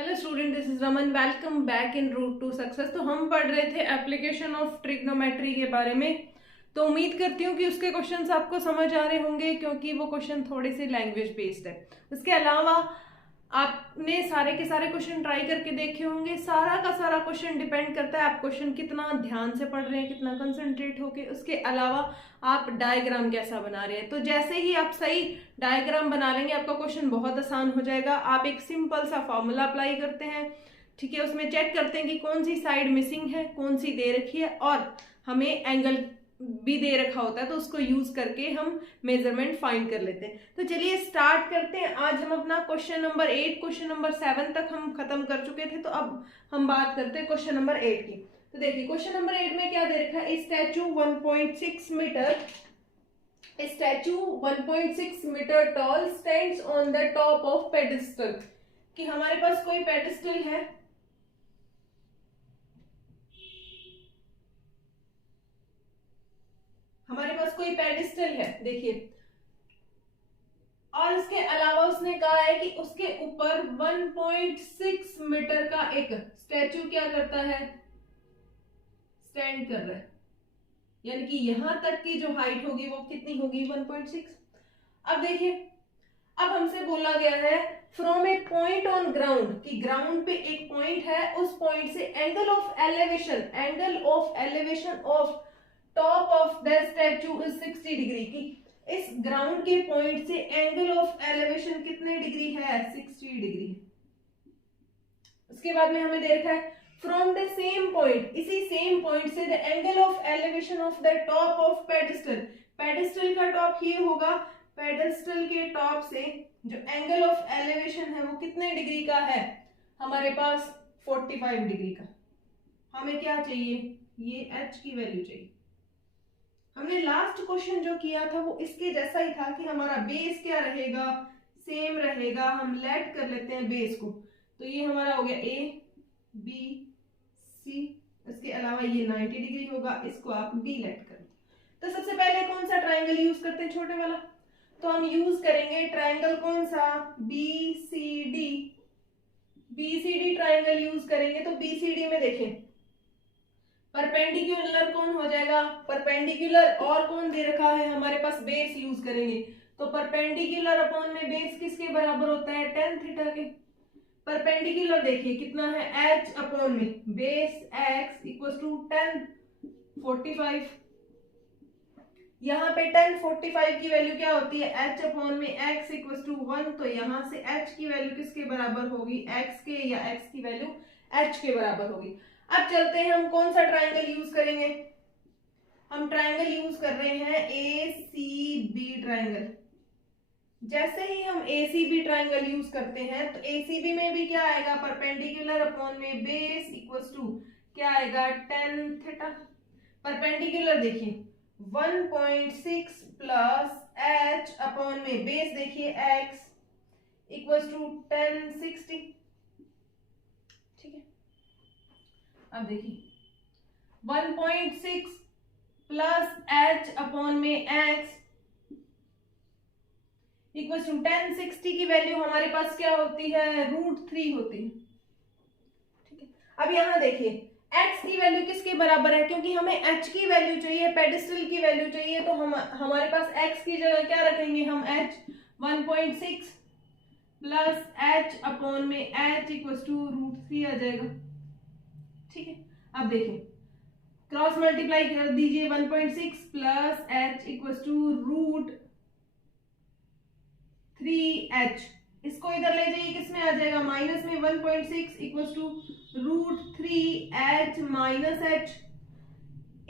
Hello student, this is Raman. Welcome back in route to success. तो हम पढ़ रहे थे एप्लीकेशन ऑफ ट्रिग्नोमेट्री के बारे में। तो उम्मीद करती हूँ कि उसके क्वेश्चंस आपको समझ आ रहे होंगे, क्योंकि वो क्वेश्चन थोड़े से लैंग्वेज बेस्ड है। उसके अलावा आपने सारे के सारे क्वेश्चन ट्राई करके देखे होंगे। सारा का सारा क्वेश्चन डिपेंड करता है आप क्वेश्चन कितना ध्यान से पढ़ रहे हैं, कितना कंसंट्रेट होके। उसके अलावा आप डायग्राम कैसा बना रहे हैं। तो जैसे ही आप सही डायग्राम बना लेंगे, आपका क्वेश्चन बहुत आसान हो जाएगा। आप एक सिंपल सा फॉर्मूला अप्लाई करते हैं, ठीक है। उसमें चेक करते हैं कि कौन सी साइड मिसिंग है, कौन सी दे रखी है, और हमें एंगल भी दे रखा होता है, तो उसको यूज करके हम मेजरमेंट फाइंड कर लेते हैं। तो चलिए स्टार्ट करते हैं। आज हम अपना क्वेश्चन नंबर 8, क्वेश्चन नंबर 7 तक हम खत्म कर चुके थे। तो अब हम बात करते हैं क्वेश्चन नंबर 8 की। तो देखिए क्वेश्चन नंबर 8 में क्या दे रखा है। Statue 1.6 metre statue 1.6 metre tall stands on the top of pedestal. कि हमारे पास कोई पेडिस्टल है, देखिए, और इसके अलावा उसने कहा है कि उसके ऊपर 1.6 मीटर का एक स्टैचू क्या करता है, स्टैंड कर रहा है। यानी कि यहां तक की जो हाइट होगी वो कितनी होगी, 1.6। अब देखिए, अब हमसे बोला गया है from a point on ground, कि ग्राउंड पे एक पॉइंट है, उस पॉइंट से angle of elevation of top of the statue is 60 degree. की इस ग्राउंड के पॉइंट से एंगल ऑफ एलिवेशन कितने डिग्री है, 60 डिग्री। उसके बाद में हमें दे रखा है फ्रॉम द सेम पॉइंट, इसी सेम पॉइंट से the angle of elevation of the top of pedestal. Pedestal का टॉप ये होगा, पेडिस्टल के टॉप से जो एंगल ऑफ एलिवेशन है वो कितने डिग्री का है, हमारे पास 45 डिग्री का। हमें क्या चाहिए, ये h की वैल्यू चाहिए। हमने लास्ट क्वेश्चन जो किया था वो इसके जैसा ही था कि हमारा बेस क्या रहेगा, सेम रहेगा। हम लेट कर लेते हैं बेस को। तो ये हमारा हो गया ए बी सी। इसके अलावा ये 90 डिग्री होगा, इसको आप डी लेट करें। तो सबसे पहले कौन सा ट्राइंगल यूज करते हैं, छोटे वाला। तो हम यूज करेंगे ट्राइंगल कौन सा, B C D triangle use करेंगे। तो बीसीडी में देखें, परपेंडिकुलर कौन हो जाएगा, परपेंडिकुलर, और कौन दे रखा है हमारे पास, बेस यूज करेंगे। तो परपेंडिकुलर अपॉन में बेस किसके बराबर होता है, tan थीटा के। परपेंडिकुलर देखिए कितना है, h अपॉन में base x equal to tan 45। यहाँ पे tan 45 की वैल्यू क्या होती है, h अपॉन में x इक्वल टू 1। तो यहाँ से h की वैल्यू किसके बराबर होगी, x के, या x की वैल्यू h के बराबर होगी। अब चलते हैं, हम कौन सा ट्राइंगल यूज करेंगे। हम ट्राइंगल यूज कर रहे हैं ACB ट्राइंगल। जैसे ही हम ACB ट्राइंगल यूज करते हैं तो ACB में भी क्या आएगा, परपेंडिकुलर अपॉन में बेस इक्वल्स टू क्या आएगा, tan थीटा। परपेंडिकुलर देखिए 1.6 प्लस h अपॉन में बेस देखिए x इक्वल्स टू tan 60। ठीक है, अब देखिए 1.6 प्लस h अपॉन में x इक्वल टू tan 60 की वैल्यू हमारे पास क्या होती है, √3 होती है। ठीक है, अब यहां देखिए x की वैल्यू किसके बराबर है, क्योंकि हमें h की वैल्यू चाहिए, पेडिस्टल की वैल्यू चाहिए। तो हम हमारे पास x की जगह क्या रखेंगे, हम h 1.6 प्लस h अपॉन में h इक्वल टू √3 आ जाएगा। ठीक है, अब देखिए क्रॉस मल्टीप्लाई कर दीजिए, 1.6 plus h equal to √3h। इसको इधर ले जाइए, किसमें आ जाएगा, माइनस में। 1.6 equal to √3h minus h।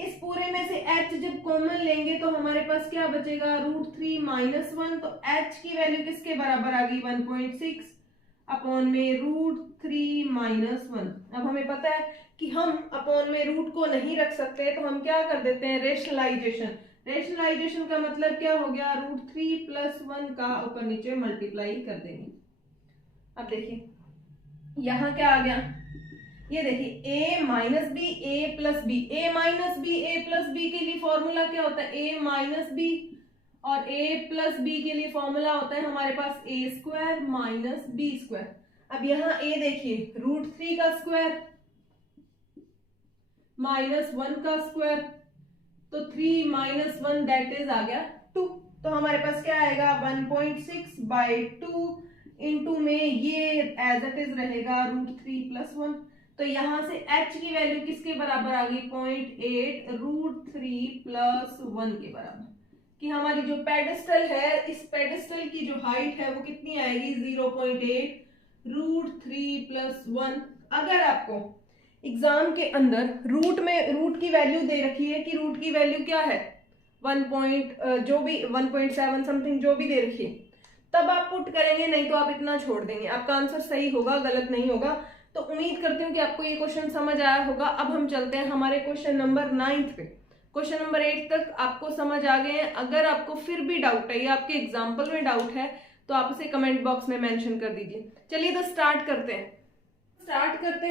इस पूरे में से h जब कॉमन लेंगे तो हमारे पास क्या बचेगा, √3 माइनस 1। तो h की वैल्यू किसके बराबर आ गई, 1.6 अपॉन में √3 माइनस 1। अब हमें पता है कि हम अपॉन में रूट को नहीं रख सकते, तो हम क्या कर देते हैं, रेशनलाइजेशन। रेशनलाइजेशन का मतलब क्या हो गया, √3 प्लस 1 का ऊपर नीचे मल्टीप्लाई कर देंगे। अब देखिए यहां क्या आ गया, ये देखिए a minus B A plus B. A minus B A plus B के लिए फॉर्मूला क्या होता है, a माइनस बी, और a प्लस बी के लिए फॉर्मूला होता है हमारे पास a square minus B square. अब यहाँ a देखिए, √3 का स्क्वायर -1 का स्क्वायर, तो 3 - 1 दैट इज आ गया 2। तो हमारे पास क्या आएगा 1.6/2 इंटू में ये एज इट इज रहेगा √3 + 1। तो यहां से h की वैल्यू किसके बराबर आ गई 0.8 √3 + 1 के बराबर, कि हमारी जो पेडेस्टल है, इस पेडेस्टल की जो हाइट है वो कितनी आएगी 0.8 √3 + 1। अगर आपको एग्जाम के अंदर रूट की वैल्यू दे रखी है कि रूट की वैल्यू क्या है 1.7 समथिंग जो भी दे रखी है, तब आप पुट करेंगे, नहीं तो आप इतना छोड़ देंगे, आपका आंसर सही होगा, गलत नहीं होगा। तो उम्मीद करती हूँ कि आपको ये क्वेश्चन समझ आया होगा। अब हम चलते हैं हमारे क्वेश्चन नंबर 9 पे। क्वेश्चन नंबर 8 तक आपको समझ आ गए हैं। अगर आपको फिर भी डाउट है या आपके एग्जाम्पल में डाउट है तो आप उसे कमेंट बॉक्स में मेंशन कर दीजिए। चलिए तो स्टार्ट करते हैं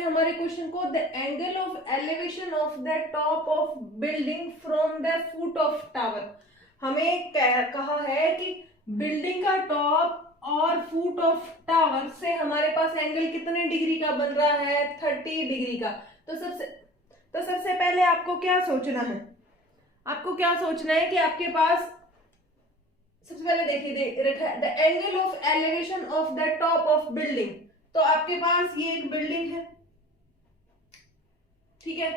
हमारे क्वेश्चन को। The angle of elevation of the top of building from the foot of tower. हमें कहा है कि बिल्डिंग का टॉप और फुट ऑफ टावर से हमारे पास एंगल कितने डिग्री का बन रहा है 30 डिग्री का। तो सबसे पहले आपको क्या सोचना है, कि आपके पास सबसे पहले देखिए the angle of elevation of the top of building. तो आपके पास ये एक बिल्डिंग है, ठीक है,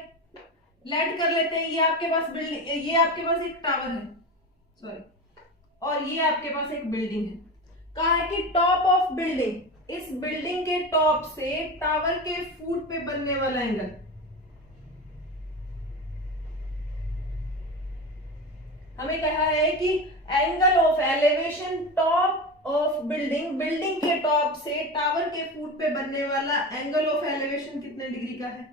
लेट कर लेते हैं, ये आपके पास बिल्डिंग, ये आपके पास एक टावर है, सॉरी, और ये आपके पास एक बिल्डिंग है। कहा है कि टॉप ऑफ बिल्डिंग, इस बिल्डिंग के टॉप से टावर के फुट पे बनने वाला एंगल, हमें कहा है कि angle of elevation top of building के टॉप से टावर के फुट पे बनने वाला एंगल ऑफ एलिवेशन कितने डिग्री का है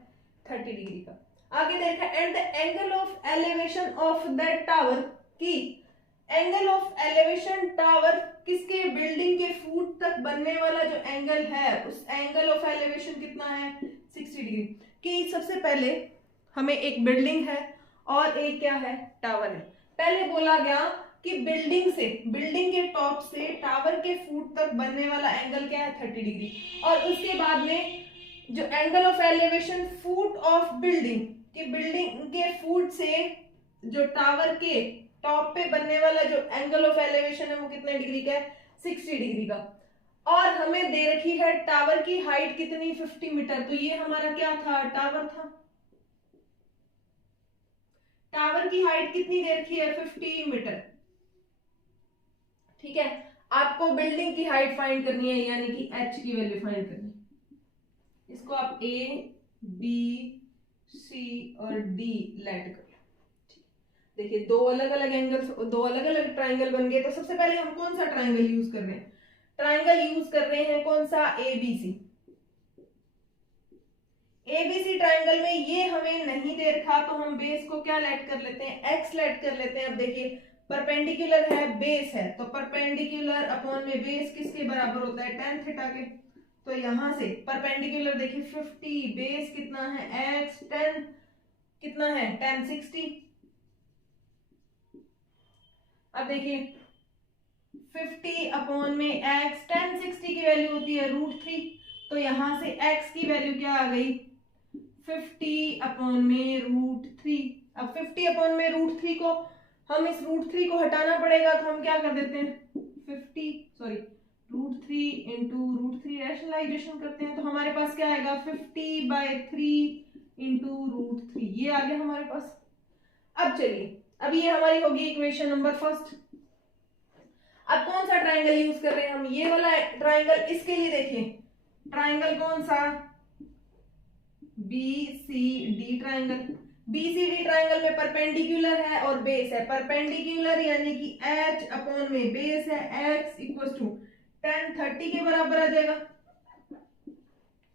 30 डिग्री का। आगे देखा and the angle of elevation of the tower, की एंगल ऑफ एलिवेशन टावर किसके बिल्डिंग के फुट तक बनने वाला जो एंगल है, उस एंगल ऑफ एलिवेशन कितना है 60 डिग्री। कि सबसे पहले हमें एक बिल्डिंग है और एक क्या है टावर है। पहले बोला गया कि बिल्डिंग के टॉप से टावर के फुट तक बनने वाला एंगल क्या है 30 डिग्री, और उसके बाद में जो angle of elevation foot of building, कि बिल्डिंग के फुट से जो टावर के टॉप पे बनने वाला जो एंगल ऑफ एलिवेशन है वो कितने डिग्री का है 60 डिग्री का। और हमें दे रखी है टावर की हाइट कितनी 50 मीटर। तो ये हमारा क्या था टावर था, टावर की हाइट कितनी दे रखी है 50 मीटर, ठीक है। आपको बिल्डिंग की हाइट फाइंड करनी है, यानी कि h की वैल्यू फाइंड करनी है। इसको आप a b c और d लेट कर लो। देखिए दो अलग अलग ट्राइंगल बन गए। तो सबसे पहले हम कौन सा ट्राइंगल यूज कर रहे हैं, कौन सा ABC। ABC ट्राइंगल में ये हमें नहीं दे रखा, तो हम बेस को क्या लेट कर लेते हैं x लेट कर लेते हैं। अब देखिए परपेंडिकुलर है, बेस है, तो परपेंडिकुलर अपॉन में बेस किसके बराबर होता है tan थीटा के। तो यहां से परपेंडिकुलर देखिए 50, बेस कितना है x, tan कितना है tan 60। अब देखिए 50 अपॉन में x, tan 60 की वैल्यू होती है √3, तो यहां से x की वैल्यू क्या आ गई 50 अपॉन में √3। अब 50 अपॉन में √3 को हम इस √3 को हटाना पड़ेगा, तो हम क्या कर देते हैं √3 इंटू √3 रैशनलाइजेशन करते हैं। तो हमारे पास क्या आएगा 50/3 इंटू √3, ये आ गया हमारे पास। अब चलिए, अब ये हमारी होगी इक्वेशन नंबर फर्स्ट। अब कौन सा ट्राइंगल यूज कर रहे हैं हम, ये वाला ट्राइंगल। इसके लिए देखिए ट्राइंगल कौन सा BCD ट्राइंगल। BCD ट्राइंगल में परपेंडिकुलर है और बेस है। परपेंडिकुलर यानी कि h अपॉन में बेस है, x इक्वल टू tan 30 के बराबर आ जाएगा,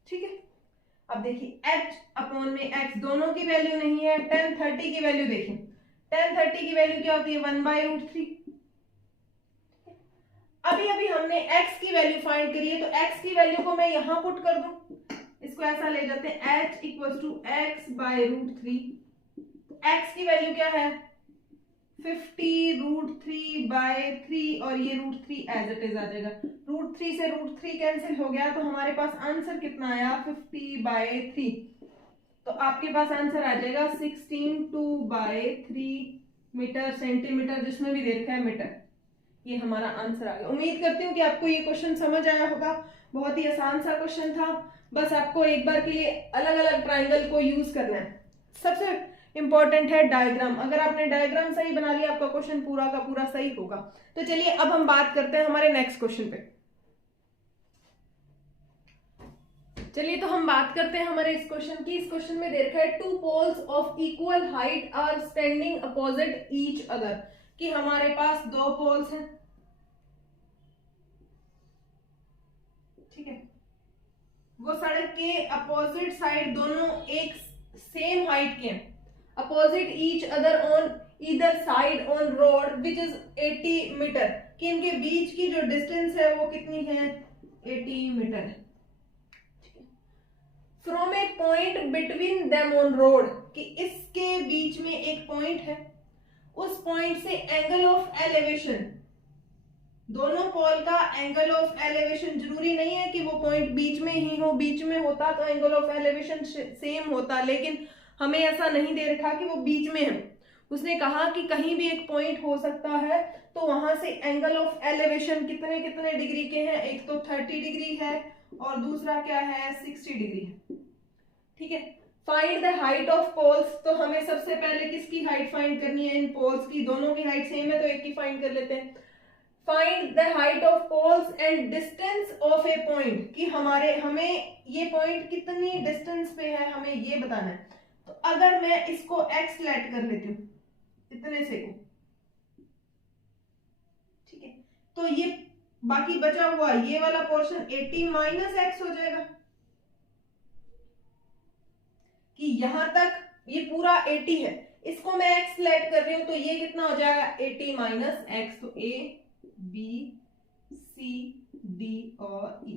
ठीक है। अब देखिए h अपॉन में x, दोनों की वैल्यू नहीं है, tan 30 की वैल्यू देखिए, tan 30 की वैल्यू क्या होती है 1/√3। अभी हमने x की वैल्यू फाइंड करी है, तो x की वैल्यू को मैं यहां पुट कर दूं, इसको ऐसा ले जाते हैं h equal to x/√3। x की वैल्यू क्या है 50√3/3 और ये √3 एज इट इज आ जाएगा। √3 से √3 कैंसिल हो गया तो हमारे पास आंसर कितना आया 50/3। तो आपके पास आंसर आ जाएगा 16/2/3 मीटर सेंटीमीटर, जिसमें भी दे रखा है मीटर। ये हमारा आंसर आ गया। उम्मीद करती हूँ कि आपको ये क्वेश्चन समझ आया होगा। बहुत ही आसान सा क्वेश्चन था। बस आपको एक बार के लिए अलग अलग ट्राइंगल को यूज करना है। सबसे इंपॉर्टेंट है डायग्राम। अगर आपने डायग्राम सही बना लिया आपका क्वेश्चन पूरा का पूरा सही होगा। तो चलिए अब हम बात करते हैं हमारे नेक्स्ट क्वेश्चन पे। चलिए तो हम बात करते हैं हमारे इस क्वेश्चन की। इस क्वेश्चन में दे रखा है 2 poles of equal height are standing opposite each other, कि हमारे पास 2 पोल्स हैं, ठीक है, वो सड़क के अपोजिट साइड दोनों एक सेम हाइट के हैं, opposite each other on either side on road which is 80 metre, कि इनके बीच की जो डिस्टेंस है वो कितनी है 80 मीटर है। From a point between them on road, कि इसके बीच में एक पॉइंट है, उस पॉइंट से एंगल ऑफ एलिवेशन, दोनों पोल का एंगल ऑफ एलिवेशन, जरूरी नहीं है कि वो पॉइंट बीच में ही हो, बीच में होता तो एंगल ऑफ एलिवेशन सेम होता, लेकिन हमें ऐसा नहीं दे रखा कि वो बीच में है। उसने कहा कि कहीं भी एक पॉइंट हो सकता है, तो वहां से एंगल ऑफ एलिवेशन कितने कितने डिग्री के हैं, एक तो 30 डिग्री है और दूसरा क्या है 60 डिग्री है, ठीक है। Find the height of poles, तो हमें सबसे पहले किसकी हाइट फाइंड करनी है, इन पोल्स की। दोनों की हाइट सेम है तो एक की फाइंड कर लेते हैं। Find the height of poles and distance of a point, कि हमें ये पॉइंट कितनी डिस्टेंस पे है हमें ये बताना है। तो अगर मैं इसको x लेट कर लेती हूँ इतने से को, ठीक है, तो ये बाकी बचा हुआ ये वाला पोर्शन 80 माइनस x हो जाएगा, कि यहां तक ये पूरा 80 है, इसको मैं x लेट कर रही हूं तो ये कितना हो जाएगा 80 माइनस x, तो a b c d और e।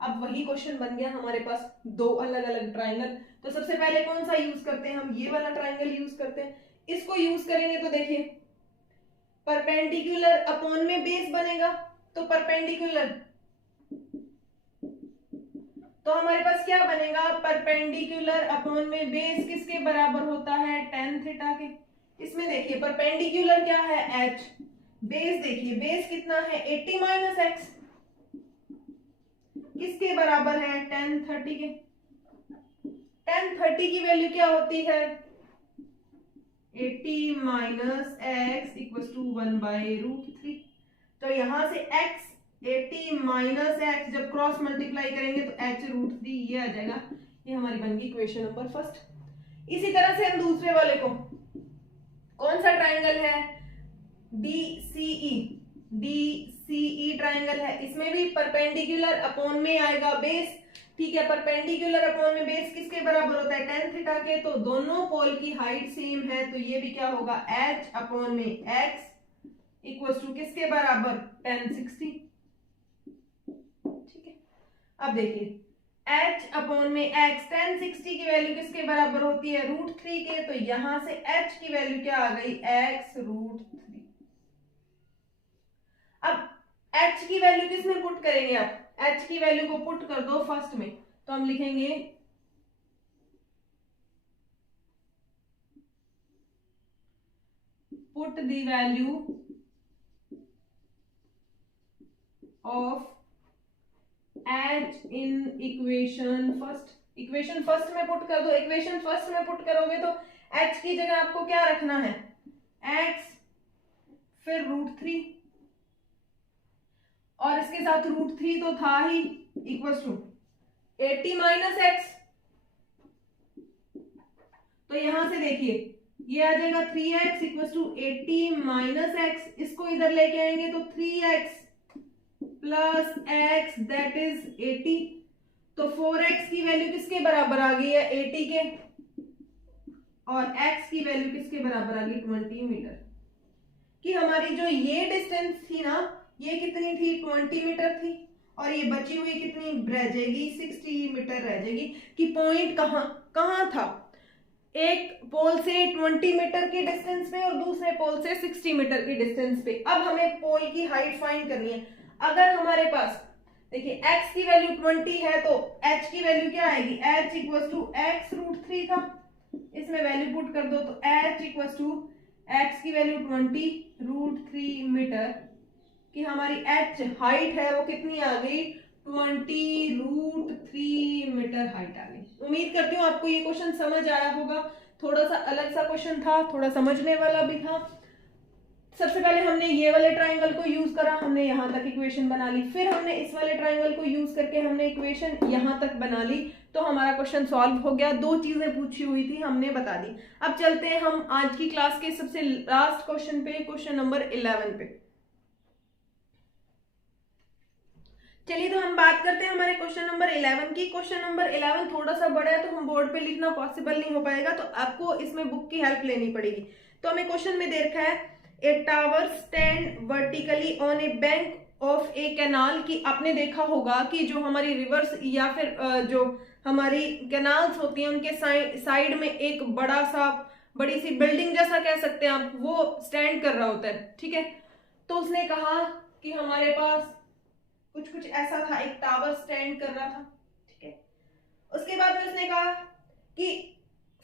अब वही क्वेश्चन बन गया हमारे पास, 2 अलग अलग ट्राइंगल। तो सबसे पहले कौन सा यूज करते हैं हम, ये वाला ट्राइंगल यूज करते हैं। इसको यूज करेंगे तो देखिए परपेंडिकुलर अपॉन में बेस बनेगा, तो परपेंडिकुलर, तो हमारे पास क्या बनेगा, परपेंडिकुलर अपॉन में बेस किसके बराबर होता है tan थीटा के। इसमें देखिए परपेंडिकुलर क्या है h, बेस देखिए बेस कितना है 80 माइनस x, किसके बराबर है tan 30 के। tan 30 की वैल्यू क्या होती है 80 माइनस x इक्वल्स टू 1/√3। तो यहां से x 80 माइनस x जब क्रॉस मल्टीप्लाई करेंगे तो h√3 ये आ जाएगा। ये हमारी बन गई इक्वेशन नंबर फर्स्ट। इसी तरह से हम दूसरे वाले को, कौन सा ट्राइंगल है DCE, DCE ट्राइंगल है, इसमें भी परपेंडिकुलर अपॉन में आएगा बेस, ठीक है। परपेंडिकुलर अपॉन में बेस किसके बराबर होता है tan थीटा के, तो दोनों पोल की हाइट सेम है, तो ये भी क्या होगा h अपॉन में x इक्वल्स टू किसके बराबर tan 60, ठीक है। अब देखिए h अपॉन में x, tan 60 की वैल्यू किसके बराबर होती है √3 के, तो यहां से h की वैल्यू क्या आ गई x√3। अब h की वैल्यू किसमें पुट करेंगे आप, h की वैल्यू को पुट कर दो फर्स्ट में, तो हम लिखेंगे put the value of h in equation first. Equation first में पुट कर दो। इक्वेशन फर्स्ट में पुट करोगे तो h की जगह आपको क्या रखना है x, फिर √3 और इसके साथ √3 तो था ही, इक्वल्स टू 80 माइनस x। तो यहां से देखिए ये आ जाएगा 3x equals to 80 minus x, इसको इधर लेके आएंगे तो 3x plus x that is 80। तो 4x की वैल्यू किसके बराबर आ गई है 80 के, और x की वैल्यू किसके बराबर आ गई 20 मीटर। कि हमारी जो ये डिस्टेंस थी ना ये कितनी थी 20 मीटर थी, और ये बची हुई कितनी रह जाएगी 60 मीटर रह जाएगी। कि पॉइंट कहाँ था, एक पोल से 20 मीटर की डिस्टेंस पे और दूसरे पोल से 60 मीटर की डिस्टेंस पे। अब हमें पोल की हाइट फाइंड करनी है। अगर हमारे पास देखिए x की वैल्यू 20 है तो h की वैल्यू क्या आएगी, h इक्वल टू x√3 था, इसमें वैल्यू पुट कर दो तो h इक्वल टू x की वैल्यू 20√3 मीटर कि हमारी h हाइट है वो कितनी आ गई, 20√3 मीटर हाइट आ गई। उम्मीद करती हूँ आपको ये क्वेश्चन समझ आया होगा। थोड़ा सा अलग सा क्वेश्चन था, थोड़ा समझने वाला भी था। सबसे पहले हमने ये वाले ट्राइंगल को यूज करा, हमने यहाँ तक इक्वेशन बना ली, फिर हमने इस वाले ट्राइंगल को यूज करके हमने इक्वेशन यहाँ तक बना ली, तो हमारा क्वेश्चन सॉल्व हो गया। दो चीजें पूछी हुई थी हमने बता दी। अब चलते हैं हम आज की क्लास के सबसे लास्ट क्वेश्चन पे, क्वेश्चन नंबर 11 पे। चलिए तो हम बात करते हैं हमारे क्वेश्चन नंबर 11 की। क्वेश्चन नंबर 11 थोड़ा सा बड़ा है तो हम बोर्ड पे लिखना पॉसिबल नहीं हो पाएगा, तो आपको इसमें बुक की हेल्प लेनी पड़ेगी। तो हमें क्वेश्चन में दे रखा है ए tower stand vertically on A bank of A canal, की आपने देखा होगा कि जो हमारी रिवर्स या फिर जो हमारी कैनाल्स होती हैं उनके साइड में एक बड़ी सी बिल्डिंग जैसा कह सकते हैं आप, वो स्टैंड कर रहा होता है, ठीक है। तो उसने कहा कि हमारे पास कुछ ऐसा था, एक टावर स्टैंड कर रहा था, ठीक है। उसके बाद में उसने कहा कि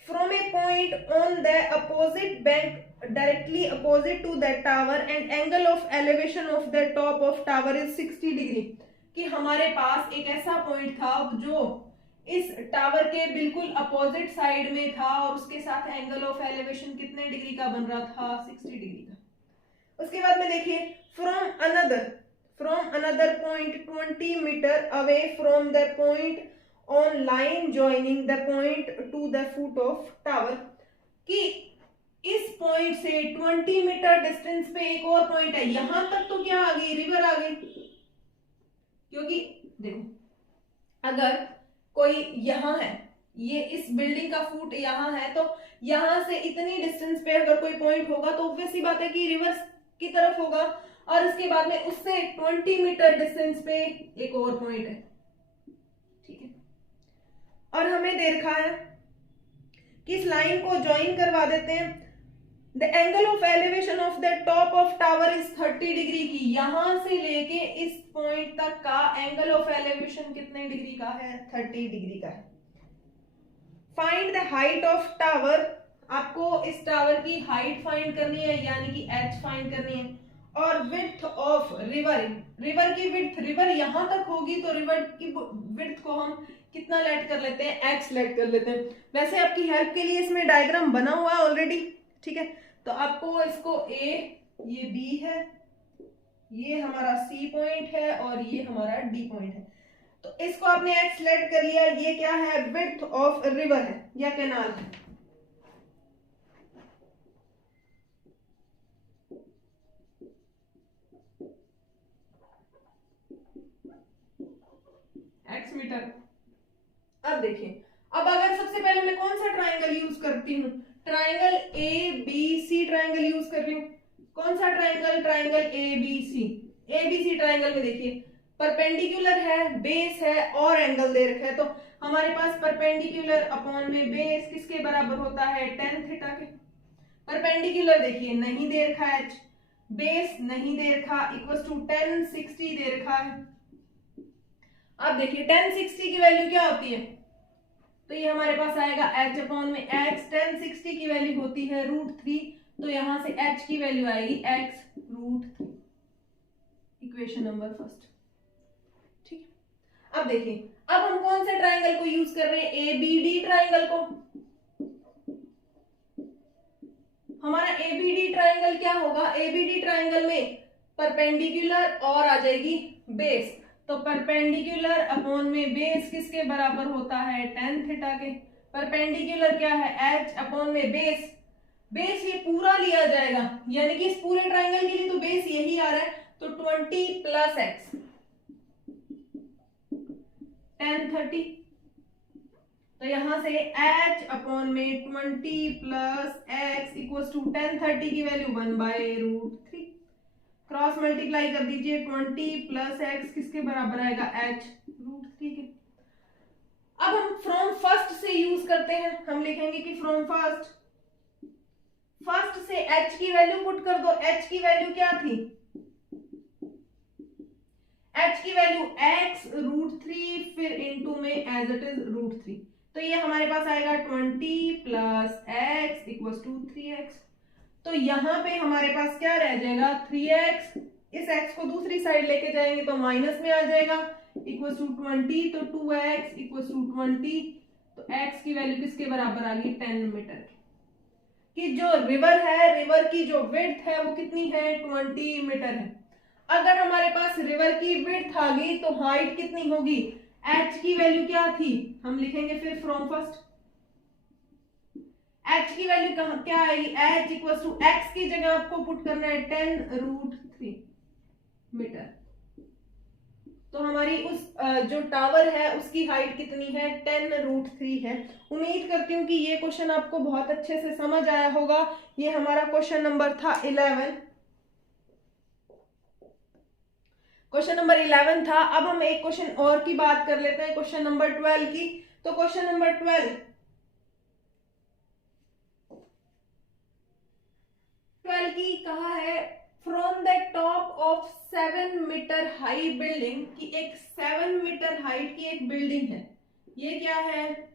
from a point on the opposite bank directly opposite to that tower and angle of elevation of the top of tower is 60 degree, कि हमारे पास एक ऐसा पॉइंट था जो इस टावर के बिल्कुल अपोजिट साइड में था और उसके साथ एंगल ऑफ एलिवेशन कितने डिग्री का बन रहा था, 60 डिग्री का। उसके बाद में देखिए from another point 20 meter away from the point on line joining the point to the foot of tower, कि इस पॉइंट से 20 मीटर डिस्टेंस पे एक और पॉइंट है, यहां तक तो क्या आ गई, रिवर आ गई। क्योंकि देखो अगर कोई यहां है, ये इस बिल्डिंग का फुट यहां है, तो यहां से इतनी डिस्टेंस पे अगर कोई पॉइंट होगा तो ऑब्वियस सी बात है कि रिवर्स की तरफ होगा, और उसके बाद में उससे 20 मीटर डिस्टेंस पे एक और पॉइंट है, ठीक है। और हमें दे रखा है कि इस लाइन को ज्वाइन करवा देते हैं। The angle of elevation of the top of tower is 30 degree, की यहां से लेके इस पॉइंट तक का एंगल ऑफ एलिवेशन कितने डिग्री का है, 30 डिग्री का है। Find the height of tower, आपको इस टावर की हाइट फाइंड करनी है, यानी कि h फाइंड करनी है। और विड्थ ऑफ रिवर की विड्थ, रिवर यहां तक होगी तो रिवर की विड्थ को हम कितना लेट कर लेते हैं, x लेट कर लेते हैं। वैसे आपकी हेल्प के लिए इसमें डायग्राम बना हुआ है ऑलरेडी, ठीक है। तो आपको इसको a, ये b है, ये हमारा c पॉइंट है और ये हमारा d पॉइंट है, तो इसको आपने x लेट कर लिया। ये क्या है, विड्थ ऑफ रिवर है या कैनाल है। x metre. अब देखिए, अब अगर सबसे पहले मैं कौन सा ट्राइंगल यूज करती हूँ, ट्राइंगल ABC ट्राइंगल यूज कर रही हूँ। कौन सा ट्राइंगल, ट्राइंगल ABC ट्राइंगल में देखिए परपेंडिकुलर है, बेस है और एंगल दे रखा है, तो हमारे पास परपेंडिकुलर अपॉन में बेस किसके बराबर होता है, tan थीटा के। परपेंडिकुलर देखिए नहीं दे रखा है, बेस नहीं दे रखा, इक्वल्स टू tan 60 दे रखा है। अब देखिए tan 60 की वैल्यू क्या होती है, तो ये हमारे पास आएगा h अपॉन में x। tan 60 की वैल्यू होती है √3, तो यहां से h की वैल्यू आएगी x√3, इक्वेशन नंबर फर्स्ट, ठीक है। अब देखिए, अब हम कौन से ट्राइंगल को यूज कर रहे हैं, ABD ट्राइंगल को। हमारा ABD ट्राइंगल क्या होगा, ABD ट्राइंगल में परपेंडिकुलर और आ जाएगी बेस, तो परपेंडिकुलर अपॉन में बेस किसके बराबर होता है, tan थीटा के। परपेंडिकुलर क्या है, h अपॉन में बेस, बेस ये पूरा लिया जाएगा, यानी कि इस पूरे ट्राइंगल के लिए तो बेस यही आ रहा है, तो 20 प्लस x tan 30, तो यहां से h अपॉन में 20 plus x equals to tan 30 की वैल्यू 1/√3, क्रॉस मल्टीप्लाई कर दीजिए, 20 प्लस x किसके बराबर आएगा, h √3 के। अब हम फ्रॉम फर्स्ट से यूज करते हैं, हम लिखेंगे कि फ्रॉम फर्स्ट से h की वैल्यू पुट कर दो। h की वैल्यू क्या थी, h की वैल्यू x√3 फिर इनटू में एज इट इज √3, तो ये हमारे पास आएगा 20 plus x equals to 3x। तो यहाँ पे हमारे पास क्या रह जाएगा 3x, इस x को दूसरी साइड लेके जाएंगे तो माइनस में आ जाएगा इक्वल्स टू 20, तो 2x इक्वल्स टू 20, तो x की वैल्यू किसके बराबर आ गई 10 मीटर की। जो रिवर है, रिवर की जो विड्थ है वो कितनी है 20 मीटर है। अगर हमारे पास रिवर की विड्थ आ गई तो हाइट कितनी होगी, h की वैल्यू क्या थी, हम लिखेंगे फिर फ्रॉम फर्स्ट h की वैल्यू कहां क्या आएगी, h इक्वल्स टू x की जगह आपको पुट करना है 10√3 मीटर। तो हमारी उस जो टावर है उसकी हाइट कितनी है 10√3 है। उम्मीद करती हूँ कि ये क्वेश्चन आपको बहुत अच्छे से समझ आया होगा। ये हमारा क्वेश्चन नंबर था 11, क्वेश्चन नंबर 11 था। अब हम एक क्वेश्चन और की बात कर लेते हैं, क्वेश्चन नंबर 12 की। तो क्वेश्चन नंबर 12 की कहा है from the top of 7 metre high building, की एक 7 मीटर हाइट की एक बिल्डिंग है। ये क्या है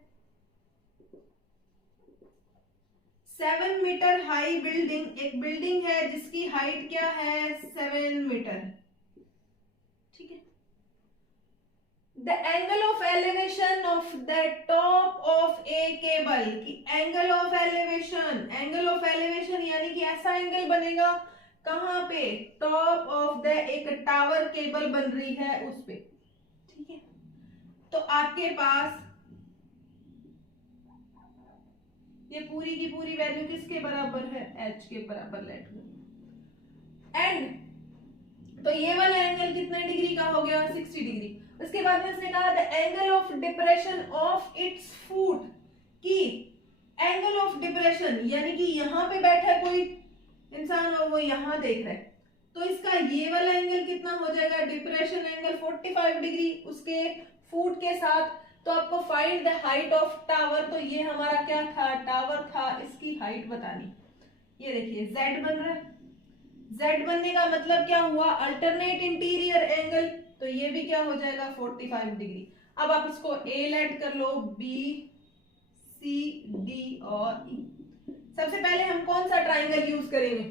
7 मीटर हाई बिल्डिंग, एक बिल्डिंग है जिसकी हाइट क्या है 7 मीटर, ठीक है। The angle of elevation of the top of a cable, की angle of elevation, angle of elevation यानी कि ऐसा एंगल बनेगा कहां पे, टॉप ऑफ द एक टावर केबल बन रही है उस पे, ठीक है। तो आपके पास ये पूरी की पूरी वैल्यू किसके बराबर है, h के बराबर लेट गई। एंड तो ये वाला एंगल कितने डिग्री का हो गया 60 डिग्री। उसके बाद में उसने कहा the angle of depression of its foot, की एंगल ऑफ डिप्रेशन यानी कि यहाँ पे बैठा है कोई इंसान और वो यहाँ देख रहा है, तो इसका ये वाला एंगल कितना हो जाएगा डिप्रेशन एंगल 45 डिग्री उसके फुट के साथ। तो आपको find the height of tower, तो ये हमारा क्या था टावर था, इसकी हाइट बतानी। ये देखिए z बन रहा है, z बनने का मतलब क्या हुआ अल्टरनेट इंटीरियर एंगल, तो ये भी क्या हो जाएगा 45 डिग्री। अब आप इसको a लेट कर लो, b c d और e। सबसे पहले हम कौन सा ट्राइंगल यूज करेंगे,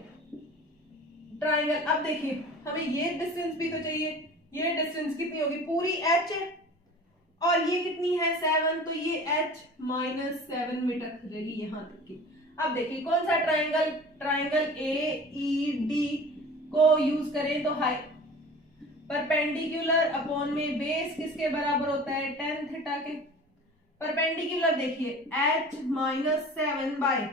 ट्राइंगल। अब देखिए हमें ये डिस्टेंस भी तो चाहिए, ये डिस्टेंस कितनी होगी पूरी h है और ये कितनी है 7, तो ये h माइनस 7 मीटर खींचेगी यहाँ तक की। अब देखिए कौन सा ट्राइंगल, ट्राइंगल AED को यूज करें तो हाई परपेंडिकुलर अपॉन में बेस किसके बराबर होता है tan थीटा के। परपेंडिकुलर देखिए h माइनस 7 बाय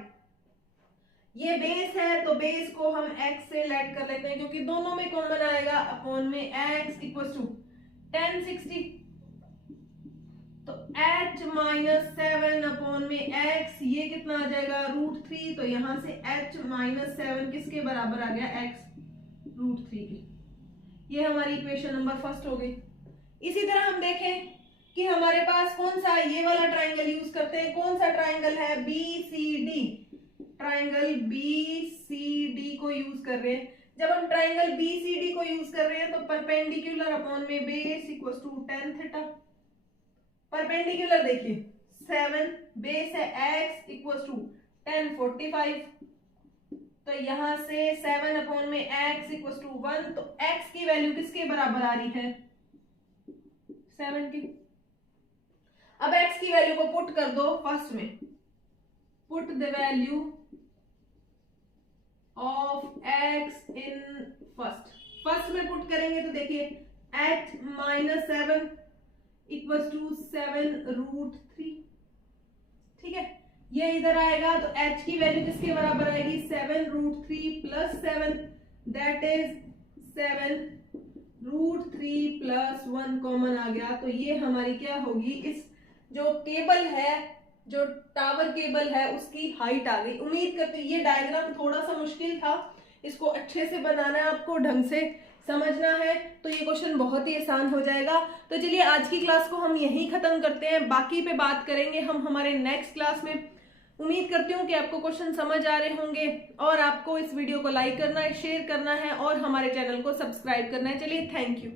ये बेस है तो बेस को हम x से लेट कर लेते हैं क्योंकि दोनों में कॉमन आएगा, अपॉन में x इक्वल टू tan 60, तो h माइनस 7 अपॉन में x ये कितना आ जाएगा √3, तो यहां से h माइनस 7 किसके बराबर आ गया x √3 के। ये हमारी इक्वेशन नंबर फर्स्ट हो गई। इसी तरह हम देखें कि हमारे पास कौन सा ये वाला ट्राइंगल यूज करते हैं, कौन सा ट्राइंगल है BCD, ट्राइंगल BCD को यूज कर रहे हैं। जब हम ट्राइंगल BCD को यूज कर रहे हैं तो परपेंडिकुलर अपॉन में base equals to tan theta. Perpendicular देखिए 7 बेस है x इक्वल्स टू tan 45, तो यहां से 7 अपॉन में x इक्वल्स टू 1, तो x की वैल्यू किसके बराबर आ रही है 7 की। अब x की वैल्यू को पुट कर दो फर्स्ट में, put the value of x in first में पुट करेंगे तो देखिए h माइनस 7 इक्वल्स टू 7√3, ठीक है। ये इधर आएगा तो h की वैल्यू किसके बराबर आएगी 7√3 plus 7, that is 7√3 plus 1 common आ गया, तो ये हमारी क्या होगी, इस जो केबल है जो टावर केबल है उसकी हाइट आ गई। उम्मीद करती हूँ ये डायग्राम थोड़ा सा मुश्किल था, इसको अच्छे से बनाना है आपको, ढंग से समझना है तो ये क्वेश्चन बहुत ही आसान हो जाएगा। तो चलिए आज की क्लास को हम यहीं खत्म करते हैं, बाकी पे बात करेंगे हम हमारे नेक्स्ट क्लास में। उम्मीद करती हूँ कि आपको क्वेश्चन समझ आ रहे होंगे और आपको इस वीडियो को लाइक करना है, शेयर करना है और हमारे चैनल को सब्सक्राइब करना है। चलिए, थैंक यू।